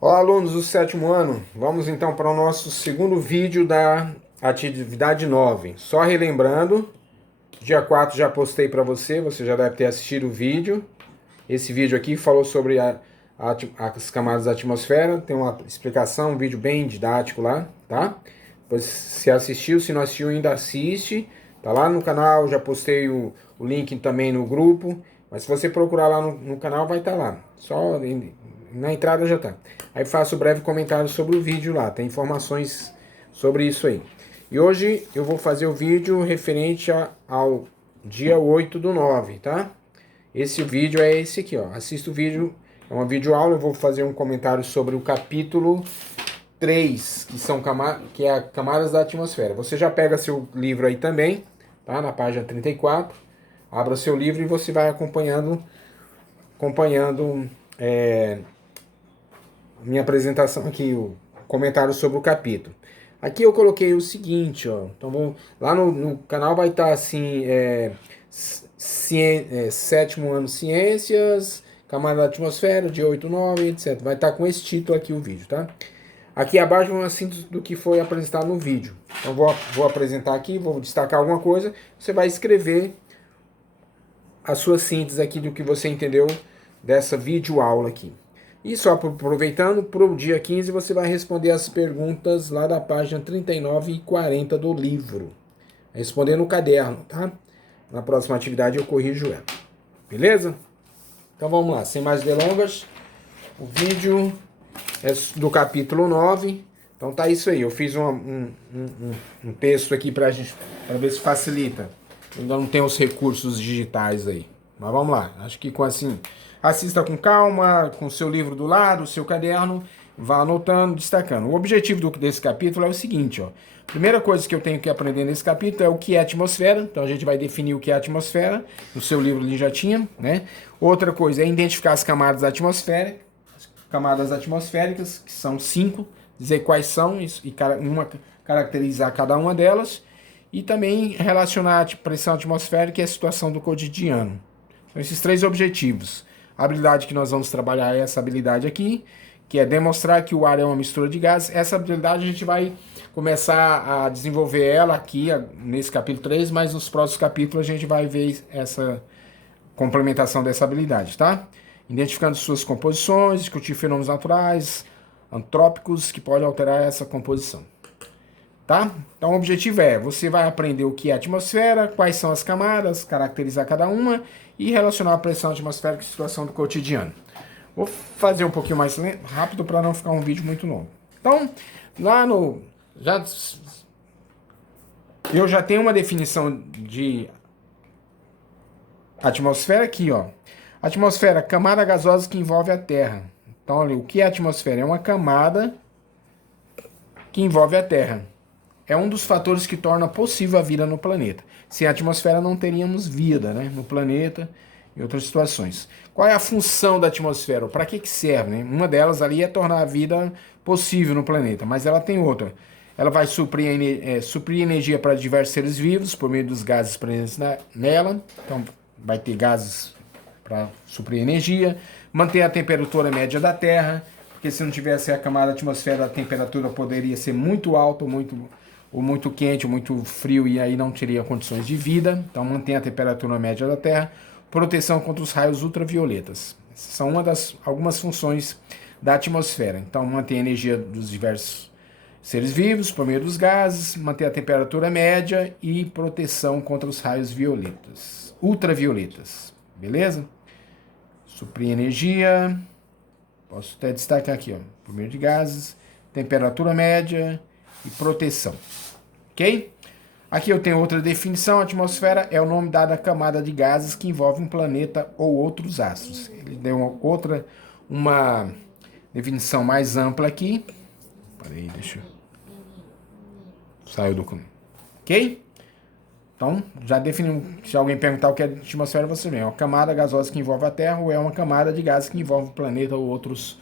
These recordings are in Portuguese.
Olá, alunos do sétimo ano. Vamos então para o nosso segundo vídeo da atividade 9. Só relembrando, dia 4 já postei para você, você já deve ter assistido o vídeo. Esse vídeo aqui falou sobre as camadas da atmosfera, tem uma explicação, um vídeo bem didático lá, tá? Depois, se assistiu, se não assistiu, ainda assiste. Tá lá no canal, já postei o link também no grupo. Mas se você procurar lá no canal, vai estar lá. Só na entrada já tá. Aí faço um breve comentário sobre o vídeo lá. Tem informações sobre isso aí. E hoje eu vou fazer o vídeo referente ao dia 8/9, tá? Esse vídeo é esse aqui, ó. Assista o vídeo, é uma videoaula. Eu vou fazer um comentário sobre o capítulo 3, que é camadas da atmosfera. Você já pega seu livro aí também, tá? Na página 34. Abra seu livro e você vai acompanhando minha apresentação aqui, o comentário sobre o capítulo. Aqui eu coloquei o seguinte, ó. Então lá no canal vai estar assim, sétimo ano Ciências, camada da atmosfera, dia 8, 9, etc. Vai estar com esse título aqui o vídeo, tá? Aqui abaixo é uma síntese do que foi apresentado no vídeo. Então vou apresentar aqui, vou destacar alguma coisa, você vai escrever a sua síntese aqui do que você entendeu dessa videoaula aqui. E só aproveitando, para o dia 15 você vai responder as perguntas lá da página 39 e 40 do livro. Responder no caderno, tá? Na próxima atividade eu corrijo ela. Beleza? Então vamos lá, sem mais delongas. O vídeo é do capítulo 9. Então tá isso aí. Eu fiz um texto aqui para ver se facilita. Ainda não tem os recursos digitais aí. Mas vamos lá. Acho que com assim, assista com calma, com o seu livro do lado, o seu caderno, vá anotando, destacando. O objetivo desse capítulo é o seguinte, ó. Primeira coisa que eu tenho que aprender nesse capítulo é o que é atmosfera. Então a gente vai definir o que é atmosfera. No seu livro ali já tinha, né? Outra coisa é identificar as camadas da atmosfera. Camadas atmosféricas, que são 5, dizer quais são e caracterizar cada uma delas. E também relacionar a pressão atmosférica e a situação do cotidiano. São esses três objetivos. A habilidade que nós vamos trabalhar é essa habilidade aqui, que é demonstrar que o ar é uma mistura de gases. Essa habilidade a gente vai começar a desenvolver ela aqui nesse capítulo 3, mas nos próximos capítulos a gente vai ver essa complementação dessa habilidade, tá? Identificando suas composições, discutir fenômenos naturais, antrópicos que podem alterar essa composição. Tá? Então o objetivo é, você vai aprender o que é a atmosfera, quais são as camadas, caracterizar cada uma e relacionar a pressão atmosférica com a situação do cotidiano. Vou fazer um pouquinho mais rápido para não ficar um vídeo muito longo. Então, lá no... eu já tenho uma definição de atmosfera aqui, ó. Atmosfera, camada gasosa que envolve a Terra. Então, olha, o que é a atmosfera? É uma camada que envolve a Terra. É um dos fatores que torna possível a vida no planeta. Sem a atmosfera não teríamos vida, né, no planeta e outras situações. Qual é a função da atmosfera? Para que serve? Né? Uma delas ali é tornar a vida possível no planeta, mas ela tem outra. Ela vai suprir energia para diversos seres vivos por meio dos gases presentes nela. Então, vai ter gases para suprir energia. Manter a temperatura média da Terra, porque se não tivesse a camada atmosfera, a temperatura poderia ser muito alta ou muito quente, ou muito frio, e aí não teria condições de vida. Então mantém a temperatura média da Terra. Proteção contra os raios ultravioletas. Essas são algumas funções da atmosfera. Então mantém a energia dos diversos seres vivos por meio dos gases, manter a temperatura média e proteção contra os raios ultravioletas. Beleza? Suprir energia. Posso até destacar aqui, ó, por meio de gases, temperatura média e proteção. Ok? Aqui eu tenho outra definição. A atmosfera é o nome dado à camada de gases que envolve um planeta ou outros astros. Ele deu uma definição mais ampla aqui. Peraí, deixa eu... Saiu do documento. Ok? Então, já definiu. Se alguém perguntar o que é atmosfera, você vê. É uma camada gasosa que envolve a Terra ou é uma camada de gases que envolve o planeta ou outros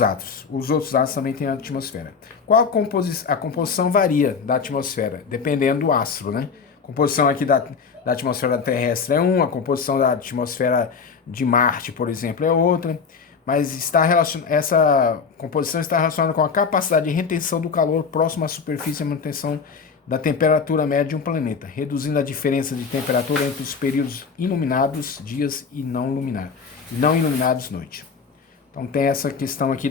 átomos. Os outros átomos também têm a atmosfera. Qual a composição varia da atmosfera, dependendo do astro, né? A composição aqui da atmosfera terrestre é uma, a composição da atmosfera de Marte, por exemplo, é outra. mas essa composição está relacionada com a capacidade de retenção do calor próximo à superfície e manutenção da temperatura média de um planeta, reduzindo a diferença de temperatura entre os períodos iluminados, dias, e não iluminados, noite. Então tem essa questão aqui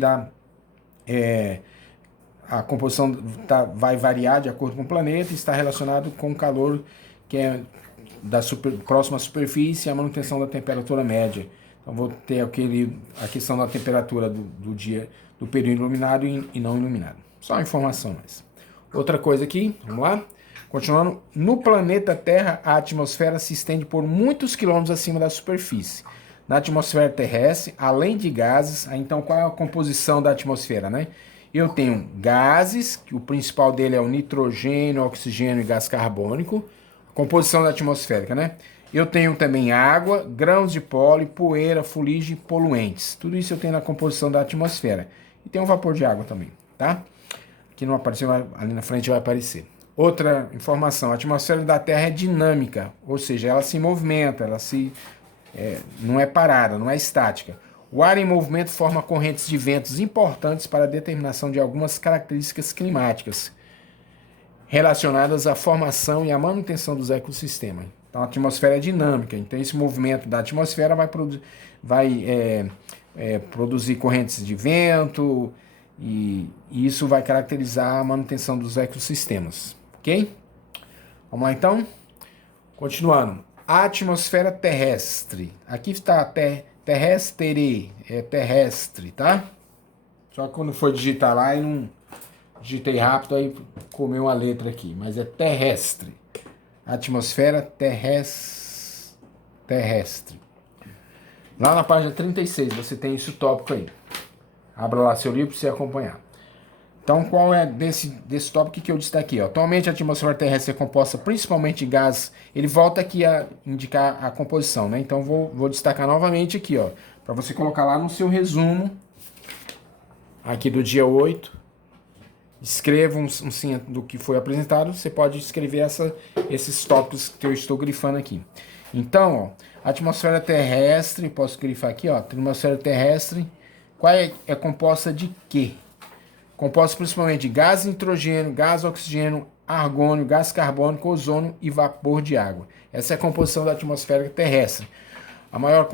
a composição vai variar de acordo com o planeta e está relacionado com o calor que é próximo à superfície e a manutenção da temperatura média. Então vou ter a questão da temperatura do dia, do período iluminado e não iluminado. Só informação mais. Outra coisa aqui, vamos lá. Continuando, no planeta Terra, a atmosfera se estende por muitos quilômetros acima da superfície. Na atmosfera terrestre, além de gases, então qual é a composição da atmosfera, né? Eu tenho gases, que o principal dele é o nitrogênio, oxigênio e gás carbônico, composição da atmosférica, né? Eu tenho também água, grãos de pólen, poeira, fuligem e poluentes. Tudo isso eu tenho na composição da atmosfera. E tem um vapor de água também, tá? Aqui não apareceu, ali na frente vai aparecer. Outra informação, a atmosfera da Terra é dinâmica, ou seja, ela se movimenta, não é parada, não é estática. O ar em movimento forma correntes de ventos importantes para a determinação de algumas características climáticas relacionadas à formação e à manutenção dos ecossistemas. Então a atmosfera é dinâmica, então esse movimento da atmosfera vai produzir correntes de vento e isso vai caracterizar a manutenção dos ecossistemas, ok? Vamos lá então? Continuando. A atmosfera terrestre. Aqui está terrestre, é terrestre, tá? Só que quando for digitar lá, eu não digitei rápido, aí comeu uma letra aqui, mas é terrestre. Atmosfera terrestre. Lá na página 36 você tem esse tópico aí. Abra lá seu livro para você acompanhar. Então, qual é desse tópico que eu destaquei? Atualmente, a atmosfera terrestre é composta principalmente de gases. Ele volta aqui a indicar a composição, né? Então, vou destacar novamente aqui, para você colocar lá no seu resumo, aqui do dia 8. Escreva um sim do que foi apresentado. Você pode escrever esses tópicos que eu estou grifando aqui. Então, a atmosfera terrestre, posso grifar aqui, a atmosfera terrestre, qual é composta de quê? Composta principalmente de gás nitrogênio, gás oxigênio, argônio, gás carbônico, ozônio e vapor de água. Essa é a composição da atmosfera terrestre. A maior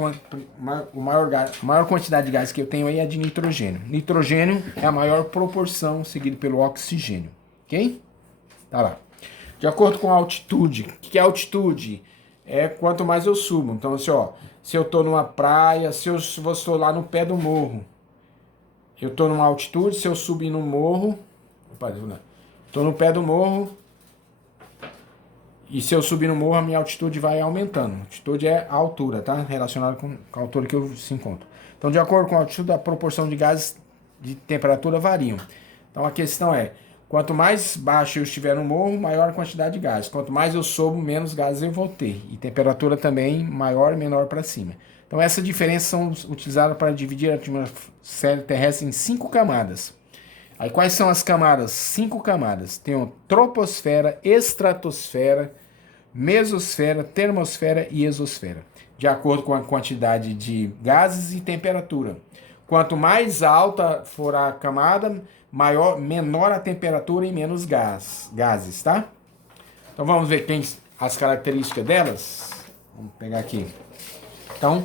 quantidade de gás que eu tenho aí é de nitrogênio. Nitrogênio é a maior proporção, seguido pelo oxigênio. Ok? Tá lá. De acordo com a altitude. O que é altitude? É quanto mais eu subo. Então, assim, se eu estou numa praia, se eu estou lá no pé do morro, eu estou numa altitude, se eu subir no morro, estou no pé do morro, e se eu subir no morro, a minha altitude vai aumentando. A altitude é a altura, tá? Relacionado com a altura que eu se encontro. Então, de acordo com a altitude, a proporção de gases de temperatura variam. Então, a questão é, quanto mais baixo eu estiver no morro, maior a quantidade de gases. Quanto mais eu subo, menos gases eu vou ter. E temperatura também maior e menor para cima. Então, essas diferenças são utilizadas para dividir a atmosfera terrestre em 5 camadas. Aí, quais são as camadas? 5 camadas. Tem a troposfera, estratosfera, mesosfera, termosfera e exosfera, de acordo com a quantidade de gases e temperatura. Quanto mais alta for a camada, menor a temperatura e menos gases, tá? Então, vamos ver as características delas. Vamos pegar aqui. Então,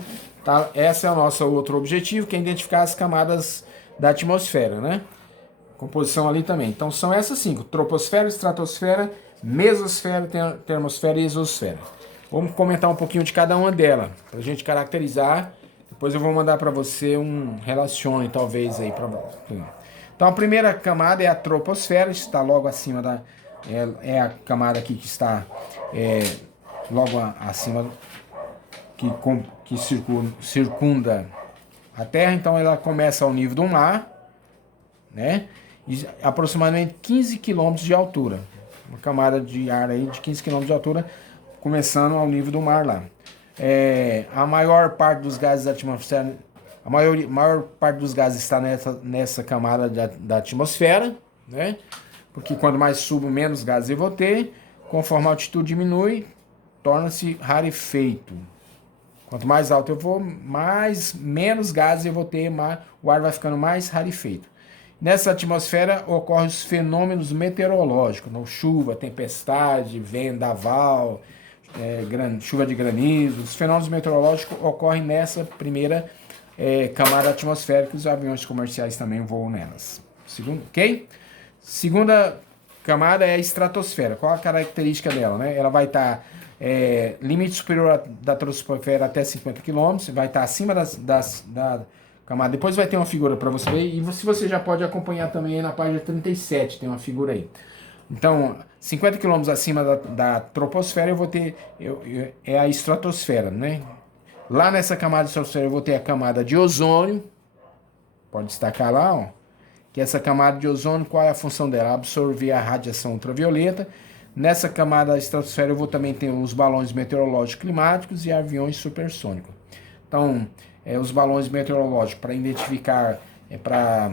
esse é o nosso outro objetivo, que é identificar as camadas da atmosfera, né? Composição ali também. Então, são essas 5. Troposfera, estratosfera, mesosfera, termosfera e exosfera. Vamos comentar um pouquinho de cada uma delas, para a gente caracterizar. Depois eu vou mandar para você um relacione, talvez, aí. Então, a primeira camada é a troposfera, está logo acima é a camada aqui que está logo acima que circunda a Terra. Então ela começa ao nível do mar, né? E aproximadamente 15 km de altura. Uma camada de ar aí de 15 km de altura, começando ao nível do mar lá. A maior parte dos gases da atmosfera, a maior parte dos gases está nessa camada da atmosfera, né? Porque quanto mais subo, menos gases eu vou ter. Conforme a altitude diminui, torna-se rarefeito. Quanto mais alto eu vou, menos gases eu vou ter, o ar vai ficando mais rarefeito. Nessa atmosfera ocorrem os fenômenos meteorológicos, como chuva, tempestade, vendaval, chuva de granizo. Os fenômenos meteorológicos ocorrem nessa primeira camada atmosférica, os aviões comerciais também voam nelas. Ok? Segunda camada é a estratosfera. Qual a característica dela? Né? Ela vai estar limite superior da troposfera até 50 km, vai estar acima da camada. Depois vai ter uma figura para você ver, e se você já pode acompanhar também na página 37, tem uma figura aí. Então, 50 km acima da troposfera eu vou ter é a estratosfera, né? Lá nessa camada de estratosfera eu vou ter a camada de ozônio, pode destacar lá, ó, que essa camada de ozônio, qual é a função dela? Absorver a radiação ultravioleta. Nessa camada da estratosfera eu vou também ter os balões meteorológicos climáticos e aviões supersônicos. Então, os balões meteorológicos para identificar, para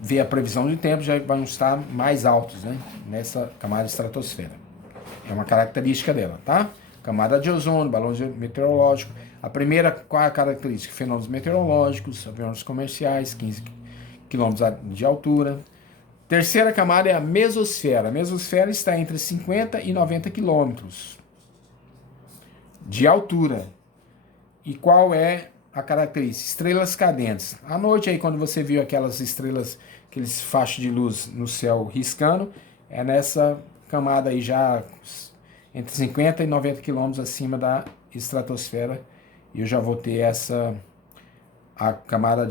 ver a previsão do tempo, já vão estar mais altos, né? Nessa camada de estratosfera. É uma característica dela, tá? Camada de ozônio, balões meteorológicos. A primeira, qual é a característica? Fenômenos meteorológicos, aviões comerciais, 15 km de altura. Terceira camada é a mesosfera. A mesosfera está entre 50 e 90 km de altura. E qual é a característica? Estrelas cadentes. À noite, aí, quando você viu aquelas estrelas, aqueles fachos de luz no céu riscando, é nessa camada aí já entre 50 e 90 km acima da estratosfera. E eu já vou ter essa camada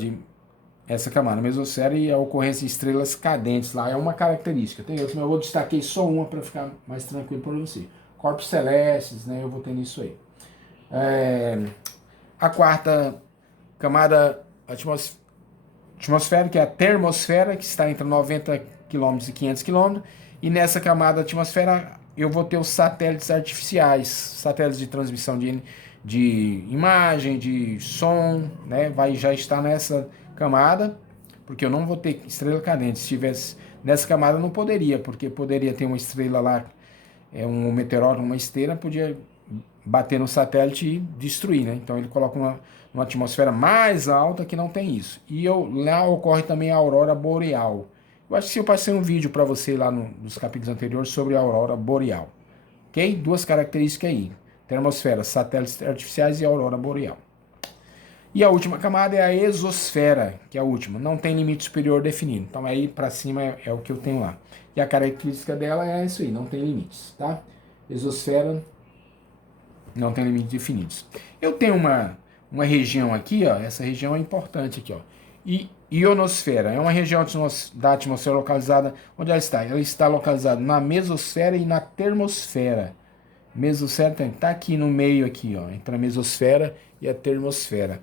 mesosfera e a ocorrência de estrelas cadentes lá é uma característica. Tem outras, mas eu vou destaquei só uma para ficar mais tranquilo para você. Corpos celestes, né? Eu vou ter nisso aí. A quarta camada atmosférica é a termosfera, que está entre 90 km e 500 km. E nessa camada atmosfera eu vou ter os satélites artificiais, satélites de transmissão de imagem, de som, né? Vai já estar nessa camada, porque eu não vou ter estrela cadente. Se tivesse nessa camada, eu não poderia, porque poderia ter uma estrela lá, um meteoro, uma esteira, podia bater no satélite e destruir, né? Então ele coloca uma atmosfera mais alta que não tem isso. E lá ocorre também a aurora boreal. Eu acho que eu passei um vídeo para você lá nos capítulos anteriores sobre a aurora boreal. Ok? Duas características aí. Termosfera, satélites artificiais e a aurora boreal. E a última camada é a exosfera, que é a última. Não tem limite superior definido. Então aí para cima é o que eu tenho lá. E a característica dela é isso aí, não tem limites, tá? Exosfera não tem limites definidos. Eu tenho uma região aqui, ó, essa região é importante aqui, ó. E ionosfera é uma região da atmosfera localizada, onde ela está? Ela está localizada na mesosfera e na termosfera. Mesosfera está aqui no meio aqui, ó, entre a mesosfera e a termosfera.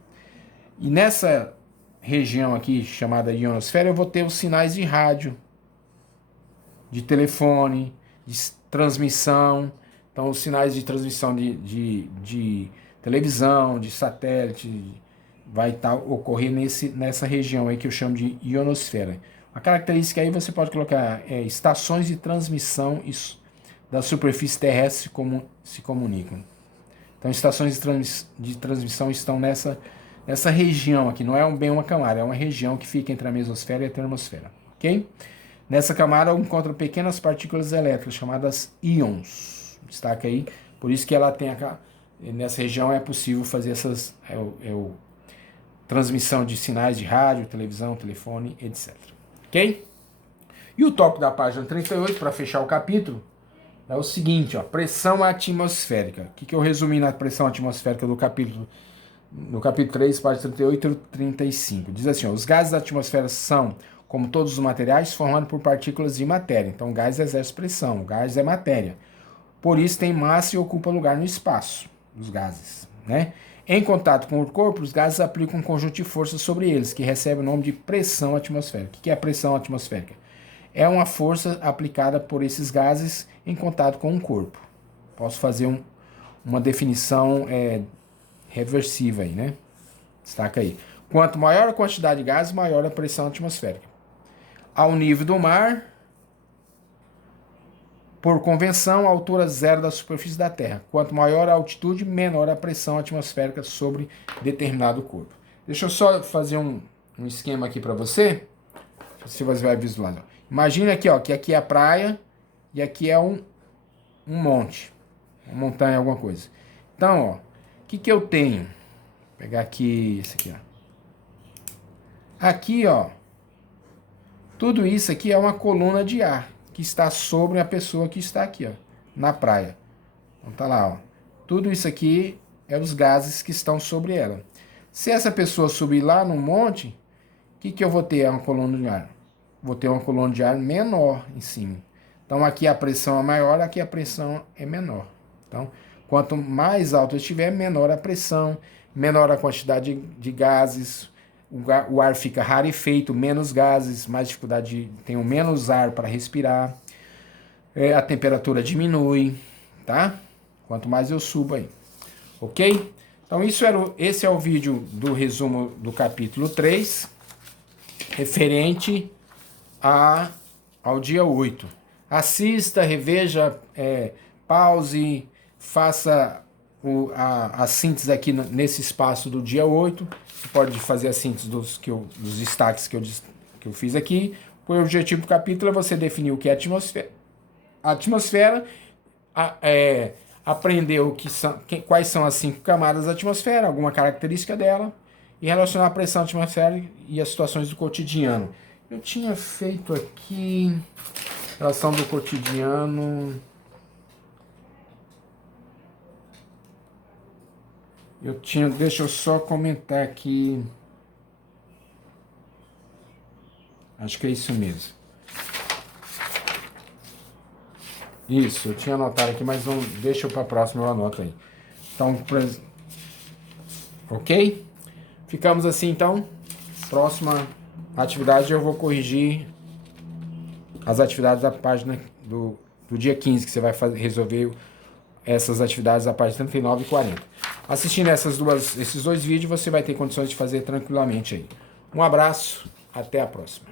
E nessa região aqui chamada ionosfera eu vou ter os sinais de rádio, de telefone, de transmissão. Então, os sinais de transmissão de televisão, de satélite, vai ocorrer nessa região aí que eu chamo de ionosfera. A característica aí você pode colocar estações de transmissão da superfície terrestre se comunicam. Então, estações de transmissão estão nessa região aqui. Não é bem uma camada, é uma região que fica entre a mesosfera e a termosfera. Ok? Nessa camada eu encontro pequenas partículas elétricas chamadas íons. Destaca aí. Por isso que ela tem nessa região é possível fazer essas transmissão de sinais de rádio, televisão, telefone, etc. Ok? E o tópico da página 38, para fechar o capítulo, é o seguinte, ó, pressão atmosférica. O que eu resumi na pressão atmosférica no capítulo 3, página 38 e 35? Diz assim, ó, os gases da atmosfera são, como todos os materiais, formados por partículas de matéria. Então, o gás exerce pressão, o gás é matéria. Por isso, tem massa e ocupa lugar no espaço, os gases, né? Em contato com o corpo, os gases aplicam um conjunto de forças sobre eles, que recebe o nome de pressão atmosférica. O que é a pressão atmosférica? É uma força aplicada por esses gases em contato com o corpo. Posso fazer uma definição reversiva aí, né? Destaca aí. Quanto maior a quantidade de gases, maior a pressão atmosférica. Ao nível do mar, Por convenção, a altura zero da superfície da Terra. Quanto maior a altitude, menor a pressão atmosférica sobre determinado corpo. Deixa eu só fazer um esquema aqui para você, se você vai visualizar. Imagina aqui, ó, que aqui é a praia e aqui é um monte, uma montanha, alguma coisa. Então, ó, o que eu tenho? Vou pegar aqui, esse aqui, ó. Aqui, ó, tudo isso aqui é uma coluna de ar que está sobre a pessoa que está aqui, ó, na praia. Então tá lá, ó. Tudo isso aqui é os gases que estão sobre ela. Se essa pessoa subir lá no monte, o que eu vou ter? Uma coluna de ar. Vou ter uma coluna de ar menor em cima. Então aqui a pressão é maior, aqui a pressão é menor. Então, quanto mais alto eu estiver, menor a pressão, menor a quantidade de gases, o ar fica rarefeito, menos gases, mais dificuldade, tenho menos ar para respirar, a temperatura diminui, tá? Quanto mais eu subo aí, ok? Então esse é o vídeo do resumo do capítulo 3, referente ao dia 8. Assista, reveja, pause, faça a síntese aqui nesse espaço do dia 8. Você pode fazer a síntese dos destaques que eu fiz aqui. O objetivo do capítulo é você definir o que é atmosfera, aprender quais são as 5 camadas da atmosfera, alguma característica dela, e relacionar a pressão atmosférica e as situações do cotidiano. Eu tinha feito aqui relação do cotidiano. Deixa eu só comentar aqui. Acho que é isso mesmo. Isso, eu tinha anotado aqui, mas deixa para a próxima, eu anoto aí. Então, ok? Ficamos assim, então. Próxima atividade eu vou corrigir as atividades da página do dia 15, que você vai resolver essas atividades da página 39 e 40. Assistindo esses dois vídeos, você vai ter condições de fazer tranquilamente aí. Um abraço, até a próxima.